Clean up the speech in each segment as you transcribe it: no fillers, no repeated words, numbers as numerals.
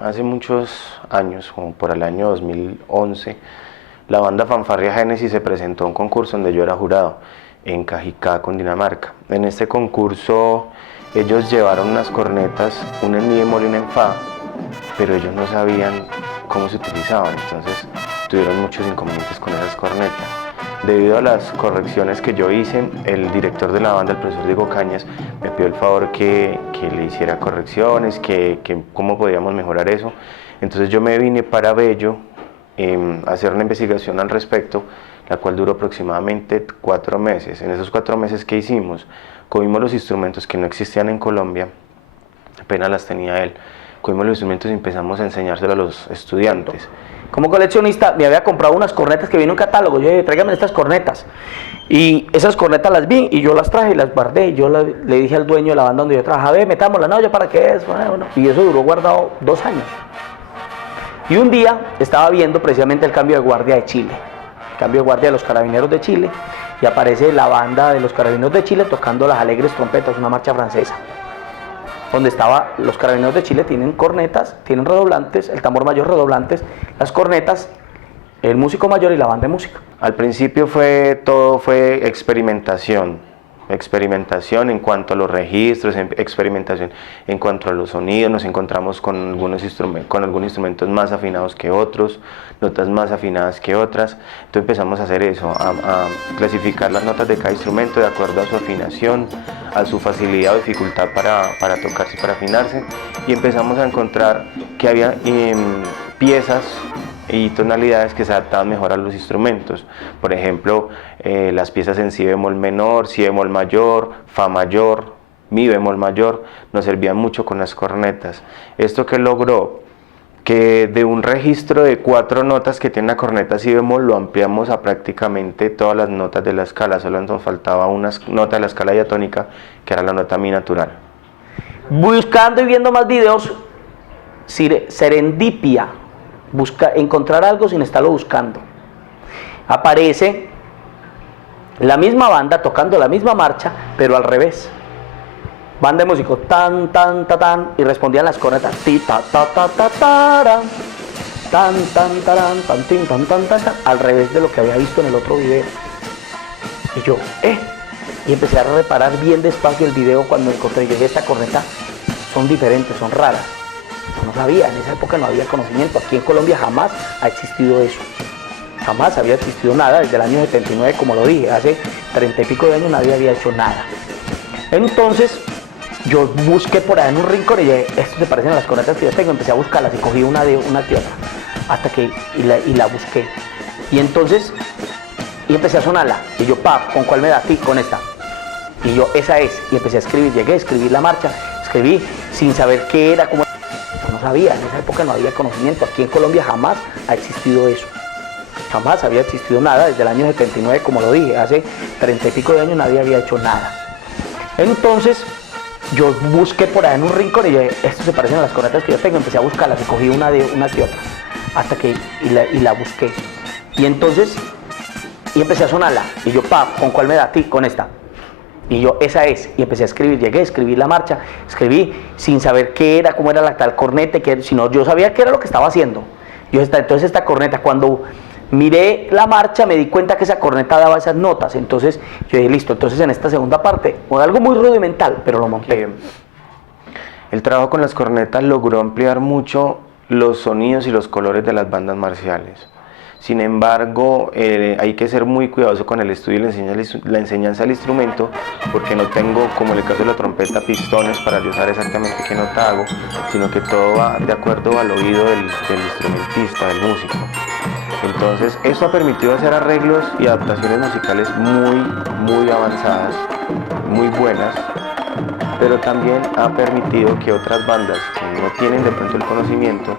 hace muchos años, como por el año 2011, la banda Fanfarria Génesis se presentó a un concurso donde yo era jurado en Cajicá, Cundinamarca. En este concurso ellos llevaron unas cornetas, una en mi bemol y una en fa, pero ellos no sabían cómo se utilizaban, entonces tuvieron muchos inconvenientes con esas cornetas. Debido a las correcciones que yo hice, el director de la banda, el profesor Diego Cañas, me pidió el favor que le hiciera correcciones, que cómo podíamos mejorar eso. Entonces yo me vine para Bello a hacer una investigación al respecto, la cual duró aproximadamente 4 meses. En esos 4 meses que hicimos, cogimos los instrumentos que no existían en Colombia, apenas las tenía él, cogimos los instrumentos y empezamos a enseñárselos a los estudiantes. Como coleccionista me había comprado unas cornetas que vino en un catálogo. Yo dije, tráigame estas cornetas. Y esas cornetas las vi y yo las traje y las guardé. Yo le dije al dueño de la banda donde yo trabajaba, ve, metámosla, no, ¿yo para qué es? Bueno. Y eso duró guardado 2 años. Y un día estaba viendo precisamente el cambio de guardia de Chile. El cambio de guardia de los Carabineros de Chile. Y aparece la banda de los Carabineros de Chile tocando las alegres trompetas, una marcha francesa. Donde estaba los Carabineros de Chile, tienen cornetas, tienen redoblantes, el tambor mayor redoblantes, las cornetas, el músico mayor y la banda de música. Al principio todo fue experimentación en cuanto a los registros, experimentación en cuanto a los sonidos. Nos encontramos con algunos instrumentos más afinados que otros, notas más afinadas que otras. Entonces empezamos a hacer eso, a clasificar las notas de cada instrumento de acuerdo a su afinación, a su facilidad o dificultad para tocarse y para afinarse, y empezamos a encontrar que había piezas y tonalidades que se adaptaban mejor a los instrumentos. Por ejemplo, las piezas en si bemol menor, si bemol mayor, fa mayor, mi bemol mayor, nos servían mucho con las cornetas. ¿Esto que logró? Que de un registro de 4 notas que tiene la corneta si bemol, lo ampliamos a prácticamente todas las notas de la escala. Solo nos faltaba una nota de la escala diatónica, que era la nota mi natural. Buscando y viendo más videos, serendipia, encontrar algo sin estarlo buscando. Aparece la misma banda tocando la misma marcha, pero al revés. Banda de músicos, tan, tan, ta, tan, y respondían las cornetas, ti, ta, ta, ta, ta, taran, tan, tan, taran, tan, tin, tan, tan, tan, tan, al revés de lo que había visto en el otro video. Y yo, y empecé a reparar bien despacio el video cuando encontré, llegué a esta corneta, son diferentes, son raras. No sabía, en esa época no había conocimiento. Aquí en Colombia jamás ha existido eso. Jamás había existido nada desde el año 79, como lo dije, hace 30 y pico de años nadie había hecho nada. Entonces, yo busqué por ahí en un rincón y dije, esto se parecen a las cornetas que yo tengo, empecé a buscarlas y cogí una que otra, hasta que, y la busqué. Y entonces, empecé a sonarla, y yo, ¿con cuál me da? Sí, con esta. Y yo, esa es, y empecé a escribir, llegué a escribir la marcha, escribí sin saber qué era, cómo. No sabía, en esa época no había conocimiento. Aquí en Colombia jamás ha existido eso. Jamás había existido nada desde el año 79, como lo dije, hace 30 y pico de años nadie había hecho nada. Entonces, yo busqué por ahí en un rincón y dije, esto se parecen a las cornetas que yo tengo, empecé a buscarlas y cogí una que otra, hasta que, y la busqué. Y entonces, empecé a sonarla, y yo, ¿con cuál me da? Sí, con esta. Y yo, esa es, y empecé a escribir, llegué a escribir la marcha, escribí sin saber qué era, cómo era la tal corneta, sino yo sabía qué era lo que estaba haciendo. Entonces esta corneta, cuando miré la marcha me di cuenta que esa corneta daba esas notas, entonces yo dije, listo, entonces en esta segunda parte, algo muy rudimental, pero lo monté. El trabajo con las cornetas logró ampliar mucho los sonidos y los colores de las bandas marciales. Sin embargo, hay que ser muy cuidadoso con el estudio y la enseñanza del instrumento, porque no tengo, como en el caso de la trompeta, pistones para yo saber exactamente qué nota hago, sino que todo va de acuerdo al oído del instrumentista, del músico. Entonces, eso ha permitido hacer arreglos y adaptaciones musicales muy avanzadas, muy buenas, pero también ha permitido que otras bandas que no tienen de pronto el conocimiento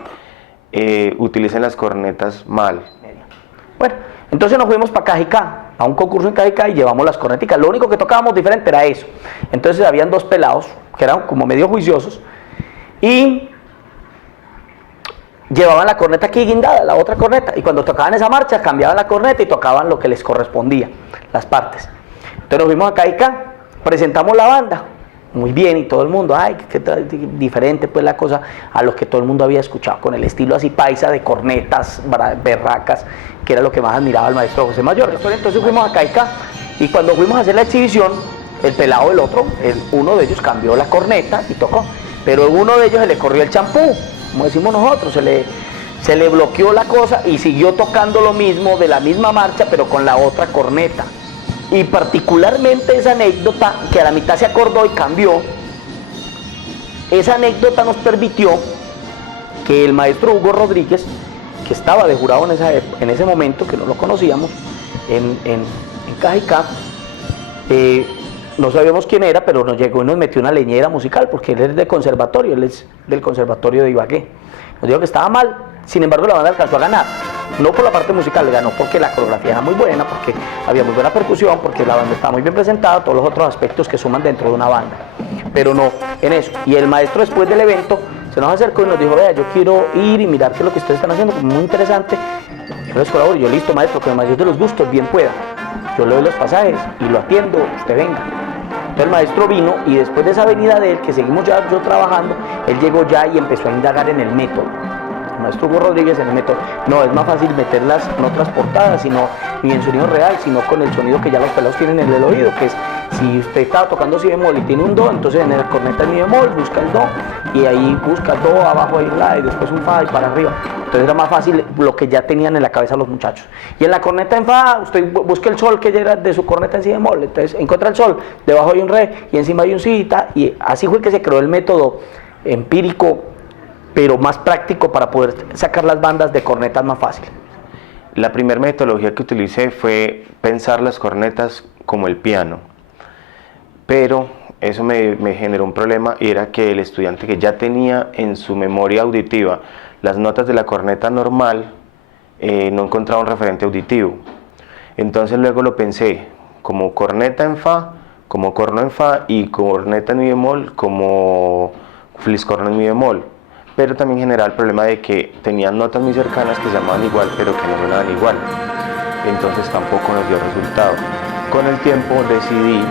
utilicen las cornetas mal. Bueno, entonces nos fuimos para Cajicá, a un concurso en Cajicá, y llevamos las corneticas. Lo único que tocábamos diferente era eso. Entonces habían 2 pelados que eran como medio juiciosos y llevaban la corneta aquí guindada, la otra corneta, y cuando tocaban esa marcha cambiaban la corneta y tocaban lo que les correspondía, las partes. Entonces nos fuimos a Cajicá, presentamos la banda, muy bien y todo el mundo, ay, qué diferente pues la cosa a lo que todo el mundo había escuchado, con el estilo así paisa de cornetas, berracas, que era lo que más admiraba el maestro José Mayor. Entonces fuimos a Caica y cuando fuimos a hacer la exhibición, el pelado del otro, uno de ellos cambió la corneta y tocó, pero uno de ellos se le corrió el champú, como decimos nosotros, se le bloqueó la cosa y siguió tocando lo mismo, de la misma marcha, pero con la otra corneta. Y particularmente esa anécdota, que a la mitad se acordó y cambió, esa anécdota nos permitió que el maestro Hugo Rodríguez, que estaba de jurado en ese momento, que no lo conocíamos, en Cajicá, no sabíamos quién era, pero nos llegó y nos metió una leñera musical, porque él es de conservatorio, él es del conservatorio de Ibagué. Nos dijo que estaba mal, sin embargo la banda alcanzó a ganar, no por la parte musical, le ganó porque la coreografía era muy buena, porque había muy buena percusión, porque la banda estaba muy bien presentada, todos los otros aspectos que suman dentro de una banda, pero no en eso. Y el maestro después del evento se nos acercó y nos dijo, vea, yo quiero ir y mirar qué es lo que ustedes están haciendo, muy interesante, yo les colaboro. Yo, listo maestro, que el maestro de los gustos, bien pueda, yo le doy los pasajes y lo atiendo, usted venga. Entonces el maestro vino y después de esa venida de él, que seguimos ya yo trabajando, él llegó ya y empezó a indagar en el método. El maestro Hugo Rodríguez en el método, no, es más fácil meterlas no transportadas, sino ni en sonido real, sino con el sonido que ya los pelados tienen en el oído, que es, si usted estaba tocando si bemol y tiene un do, entonces en la corneta de mi bemol busca el do, y ahí busca el do, abajo hay un la, y después un fa y para arriba. Entonces era más fácil lo que ya tenían en la cabeza los muchachos. Y en la corneta en fa, usted busca el sol que llega de su corneta en si bemol, entonces encuentra el sol, debajo hay un re y encima hay un si, y así fue que se creó el método empírico, pero más práctico para poder sacar las bandas de cornetas más fácil. La primera metodología que utilicé fue pensar las cornetas como el piano, pero eso me generó un problema, y era que el estudiante que ya tenía en su memoria auditiva las notas de la corneta normal, no encontraba un referente auditivo. Entonces luego lo pensé como corneta en fa, como corno en fa, y corneta en mi bemol como fliscorno en mi bemol. Pero también generaba el problema de que tenían notas muy cercanas que se llamaban igual, pero que no sonaban igual. Entonces tampoco nos dio resultado. Con el tiempo decidí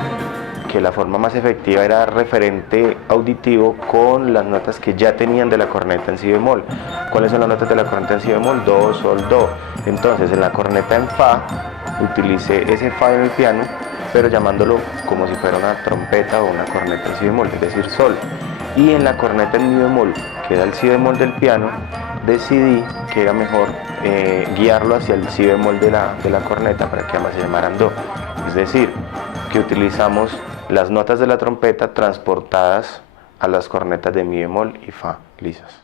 que la forma más efectiva era referente auditivo con las notas que ya tenían de la corneta en si bemol. ¿Cuáles son las notas de la corneta en si bemol? Do, sol, do. Entonces en la corneta en fa utilicé ese fa en el piano, pero llamándolo como si fuera una trompeta o una corneta en si bemol, es decir, sol. Y en la corneta en mi bemol, que era el si bemol del piano, decidí que era mejor guiarlo hacia el si bemol de la corneta para que ambas se llamaran do. Es decir, que utilizamos las notas de la trompeta transportadas a las cornetas de mi bemol y fa lisas.